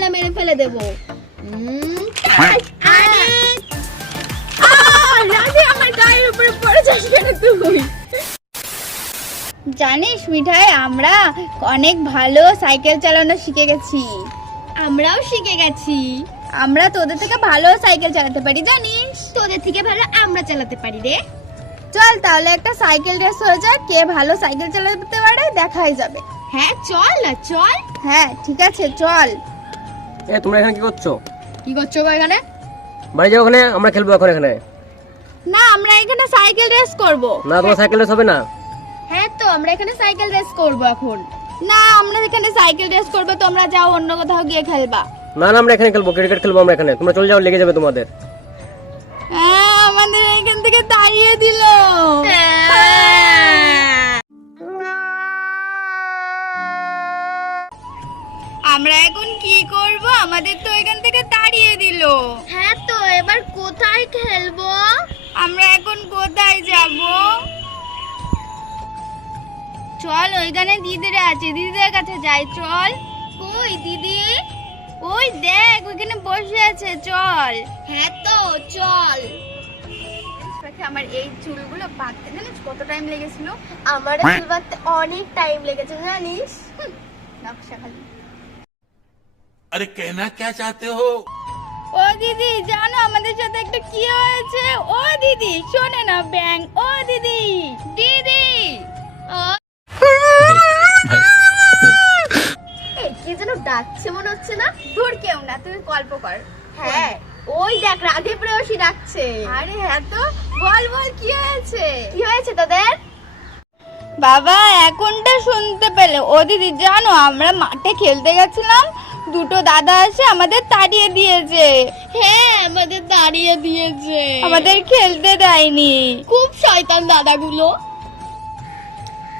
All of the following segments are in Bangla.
ঠেলা মেরে ফেলে দেবো। উম, আরে। রাধে আমার গায়ের উপরে পড়ে যাস কেন তুই? জানিস মিঠাই আমরা অনেক ভালো সাইকেল চালানো শিখে গেছি। আমরাও শিখে গেছি। আমরা তোদের থেকে ভালো সাইকেল চালাতে পারি জানিস? তোদের থেকে ভালো আমরা চালাতে পারি রে। চল তাহলে একটা সাইকেল রেস হয়ে যাক কে ভালো সাইকেল চালাতে পারে দেখাই যাবে। হ্যাঁ চল না চল। হ্যাঁ ঠিক আছে চল। এ তোমরা এখানে কি করছ? কি করছ গো এখানে? বাড়ি যাও ওখানে আমরা খেলব এখন এখানে। না আমরা এখানে সাইকেল রেস করব। না তোমার সাইকেল রেস হবে না? হ্যাঁ তো আমরা এখানে সাইকেল রেস করব এখন। না আমরা এখানে সাইকেল রেস করব তোমরা যাও অন্য কোথাও গিয়ে খেলবা। না না আমরা এখানে খেলব ক্রিকেট খেলব আমরা এখানে। তোমরা চলে যাও লেগে যাবে তোমাদের। হ্যাঁ, আমাদের এখান থেকে তাড়িয়ে দিল। আমরা এখন কি করব? আমাদের তো এখান থেকে তাড়িয়ে দিল। হ্যাঁ তো এবার কোথায় খেলব? আমরা এখন কোথায় যাব? চল ওইখানে দিদিরা আছে দিদিদের কাছে যাই চল। কই দিদি? ওই দেখ ওইখানে বসে আছে চল। হ্যাঁ তো চল। আমার এই চুলগুলো বাঁধতে জানিস কত টাইম লেগেছিল? আমার চুল বাঁধতে অনেক টাইম লেগেছে জানিস? নকশা খালি। আরে কেনা কে চাতে হো? ও দিদি জানো আমাদের সাথে একটা কি হয়েছে? ও দিদি শোনে না ব্যাং। ও দিদি দিদি। কে যেন ডাকছে মনে হচ্ছে না? দূর কেউ না তুই গল্প কর। হ্যাঁ। ওই দেখ রাধে প্রেয়সী ডাকছে। আরে হ্যাঁ তো। বল বল কি হয়েছে? কি হয়েছে তোদের? বাবা এখনটা শুনতে পেলে। ও দিদি জানো আমরা মাঠে খেলতে গেছিলাম। দুটো দাদা এসে আমাদের তাড়িয়ে দিয়েছে। হ্যাঁ আমাদের তাড়িয়ে দিয়েছে। আমাদের খেলতে দেয়নি। খুব শয়তান দাদাগুলো।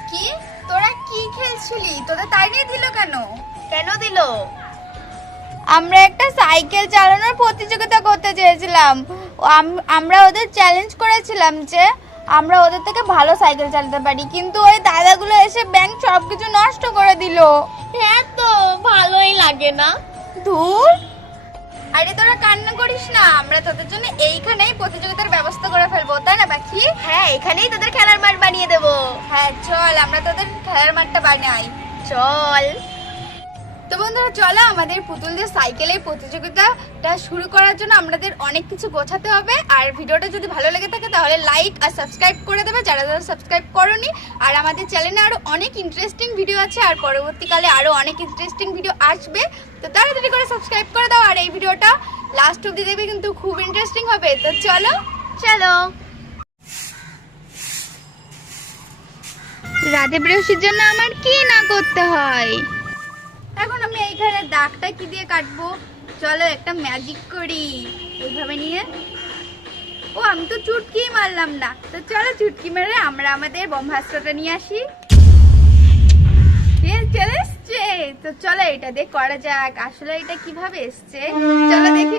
কি? তোরা কি খেলছিলি? তোদের তাড়িয়ে দিল কেন? কেন দিল? আমরা একটা সাইকেল চালানোর প্রতিযোগিতা করতে চেয়েছিলাম। ও আম- আমরা ওদের চ্যালেঞ্জ করেছিলাম যে আমরা ওদের থেকে ভালো সাইকেল চালাতে পারি কিন্তু ওই দাদাগুলো এসে ব্যাংক সব কিছু নষ্ট করে দিল। হ্যাঁ তো ভালোই লাগে না। ধুর। আরে তোরা কান্না করিস না আমরা তোদের জন্য এইখানেই প্রতিযোগিতার ব্যবস্থা করে ফেলব তাই না বাকি হ্যাঁ এখানেই তোদের খেলার মাঠ বানিয়ে দেবো। হ্যাঁ চল আমরা তোদের খেলার মাঠটা বানাই। চল। তো বন্ধুরা, চলো আমাদের পুতুলদের সাইকেলের প্রতিযোগিতাটা শুরু করার জন্য আমাদের অনেক কিছু গোছাতে হবে। আর ভিডিওটা যদি ভালো লেগে থাকে, তাহলে লাইক আর সাবস্ক্রাইব করে দেবে যারা যারা সাবস্ক্রাইব করনি। আর আমাদের চ্যানেলে আরও অনেক ইন্টারেস্টিং ভিডিও আছে, আর পরবর্তীকালে আরও অনেক ইন্টারেস্টিং ভিডিও আসবে। তো তাড়াতাড়ি করে সাবস্ক্রাইব করে দাও, আর এই ভিডিওটা লাস্ট অব্দি দেখবে কিন্তু খুব ইন্টারেস্টিং হবে। তো চলো চলো। রাধে প্রেয়সীর জন্য আমার কি না করতে হয়? এখন আমি এইখানে দাগটা কি দিয়ে কাটবো? চলো একটা ম্যাজিক করি। এইভাবে নিয়ে। ও, আমি তো চুটকি মারলাম না। তো চলো চুটকি মেরে আমরা আমাদের ব্রহ্মাস্ত্রটা নিয়ে আসি। চলে এসছে। তো চলো এটা দিয়ে করা যাক। আসলে এটা কীভাবে এসছে? চলো দেখে।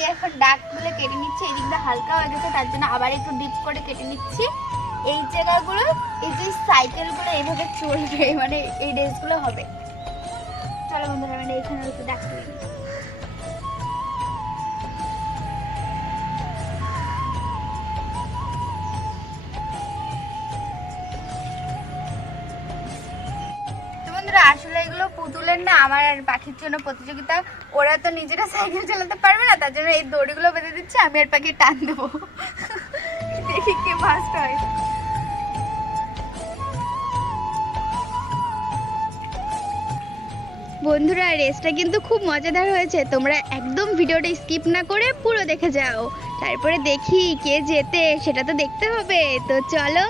দিয়ে এখন ডাকগুলো কেটে নিচ্ছি, এই দিকটা হালকা হয়ে গেছে, তার জন্য আবার একটু ডিপ করে কেটে নিচ্ছি। এই জায়গাগুলো, এই যে সাইকেলগুলো এইভাবে চলবে মানে এই ড্রেসগুলো হবে। চলো বন্ধুরা মানে এইখানে একটু ডাক পুতুলের না, আমার আর পাখির জন্য প্রতিযোগিতা, ওরা তো নিজেরা সাইকেল চালাতে পারবে না, তার জন্য এই দড়িগুলো বেঁধে দিচ্ছে, আমি আর পাখি টান দেবো। দেখি কে ফার্স্ট হয়। বন্ধুরা রেসটা কিন্তু খুব মজাদার হয়েছে। তোমরা একদম ভিডিওটা স্কিপ না করে পুরো দেখে যাও। তারপরে দেখি কে জেতে, সেটা তো দেখতে হবে। তো চলো।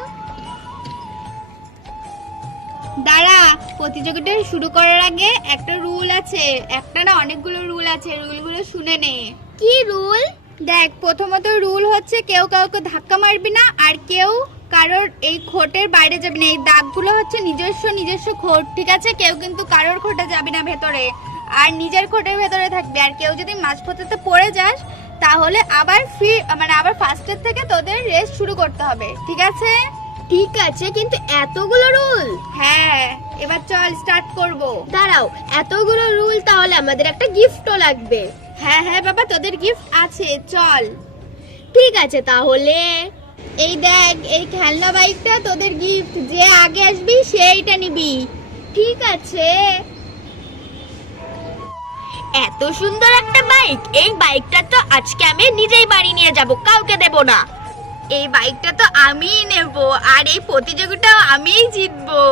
দাঁড়া প্রতিযোগিতা শুরু করার আগে একটা রুল আছে। একটা না অনেকগুলো রুল আছে রুলগুলো শুনে নে। কি রুল? দেখ প্রথমত রুল হচ্ছে কেউ কাউকে ধাক্কা মারবি না আর কেউ কারোর এই খোটের বাইরে যাবি না। এই দাগগুলো হচ্ছে নিজস্ব নিজস্ব খোট ঠিক আছে? কেউ কিন্তু কারোর খোটে যাবি না ভেতরে। আর নিজের খোটের ভেতরে থাকবি। আর কেউ যদি মাঝপথেতে পড়ে যাস তাহলে আবার ফি মানে আবার ফার্স্টের থেকে তোদের রেস শুরু করতে হবে ঠিক আছে? ঠিক আছে কিন্তু এতগুলো রুল। হ্যাঁ এবার চল স্টার্ট করব। দাঁড়াও এতগুলো রুল তাহলে আমাদের একটা গিফটও লাগবে। হ্যাঁ হ্যাঁ বাবা তোদের গিফট আছে চল। ঠিক আছে তাহলে এই দেখ এই খেলনা বাইকটা তোদের গিফট যে আগে আসবি সেইটা নিবি। ঠিক আছে। এত সুন্দর একটা বাইক এই বাইকটা তো আজকে আমি নিজেই বাড়ি নিয়ে যাব কাউকে দেব না। এই বাইকটা তো আমিই নেব আর এই প্রতিযোগিতাও আমিই জিতবো।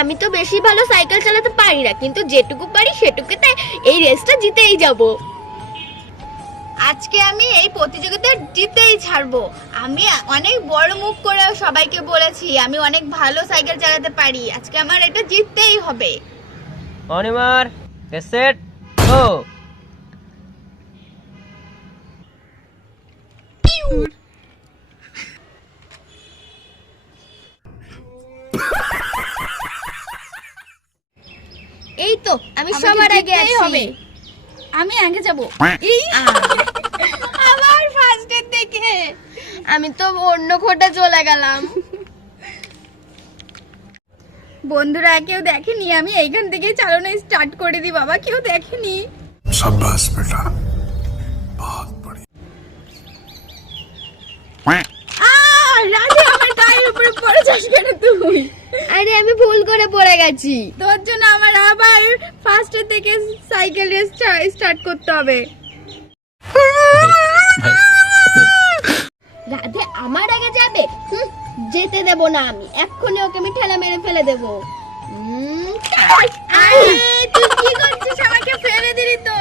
আমি তো বেশি ভালো সাইকেল চালাতে পারি না কিন্তু যেটুকু পারি সেটুকুতে এই রেসটা জিতেই যাব। আজকে আমি এই প্রতিযোগিতা জিতেই ছাড়বো। আমি অনেক বড় মুখ করে সবাইকে বলেছি আমি অনেক ভালো সাইকেল চালাতে পারি। আজকে আমার এটা জিততেই হবে। অনিমার সেট ও। তো আমি সবার আগে হবে। আমি আগে যাব। আবার ফার্স্টের দেখে আমি তো অন্য খোটা চলে গেলাম। বন্ধুরা কেউ দেখেনি? আমি এইখান থেকে চালনা স্টার্ট করে দিই বাবা। কেউ দেখেনি? সাব্বাস বেটা। বহুত বড়ি। আ রাজে আমার টাই উপরে পড়ে যাস কেন তুই? আরে আমি ভুল করে পড়ে গেছি তোর জন্য আমার আবার ফার্স্টের থেকে সাইকেল রেস স্টার্ট করতে হবে রাধে আমার আগে যাবে হুম, যেতে দেব না আমি এক্ষুনি ওকে আমি ঠেলা মেরে ফেলে দেব উম, আরে তুই কি করছিস আমাকে ফেলে দিলি তো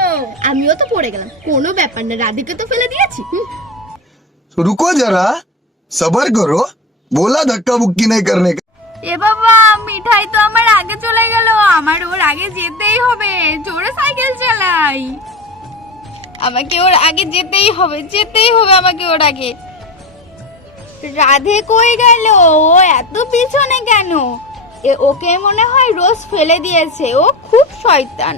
আমিও তো পড়ে গেলাম কোনো ব্যাপার না রাধিকে তো ফেলে দিয়েছি হুম, तो रुको जरा सबर करो बोला धक्का बुक्की नहीं करने का এ বাবা, মিঠাই তো আমার আগে চলে গেল। আমার ওর আগে যেতেই হবে। জোরে সাইকেল চালাই। আমাকে ওর আগে যেতেই হবে যেতেই হবে আমাকে ওর আগে। রাধে কই গেল? ও এত পিছনে কেন? এ, ওকে মনে হয় রোজ ফেলে দিয়েছে। ও খুব শয়তান।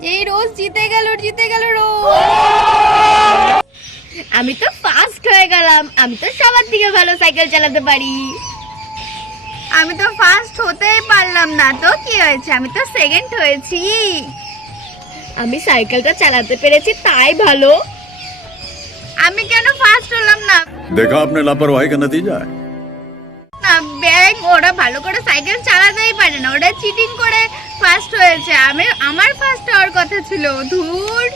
এই রোজ জিতে গেল জিতে গেল রোজ। আমি তো ফার্স্ট হয়ে গেলাম। আমি তো সবার থেকে ভালো সাইকেল চালাতে পারি। আমি তো ফার্স্ট হতেই পারলাম না। তো কি হয়েছে? আমি তো সেকেন্ড হয়েছি। আমি সাইকেলটা চালাতে পেরেছি তাই ভালো। আমি কেন ফার্স্ট হলাম না? দেখো আপনি লাপরওয়াহি কেন কা যায়? না ব্যাগ ওরা ভালো করে সাইকেল চালাতেই পারে না। ওরা চিটিং করে ফার্স্ট হয়েছে। আমি আমার ফার্স্ট হওয়ার কথা ছিল। ধুর।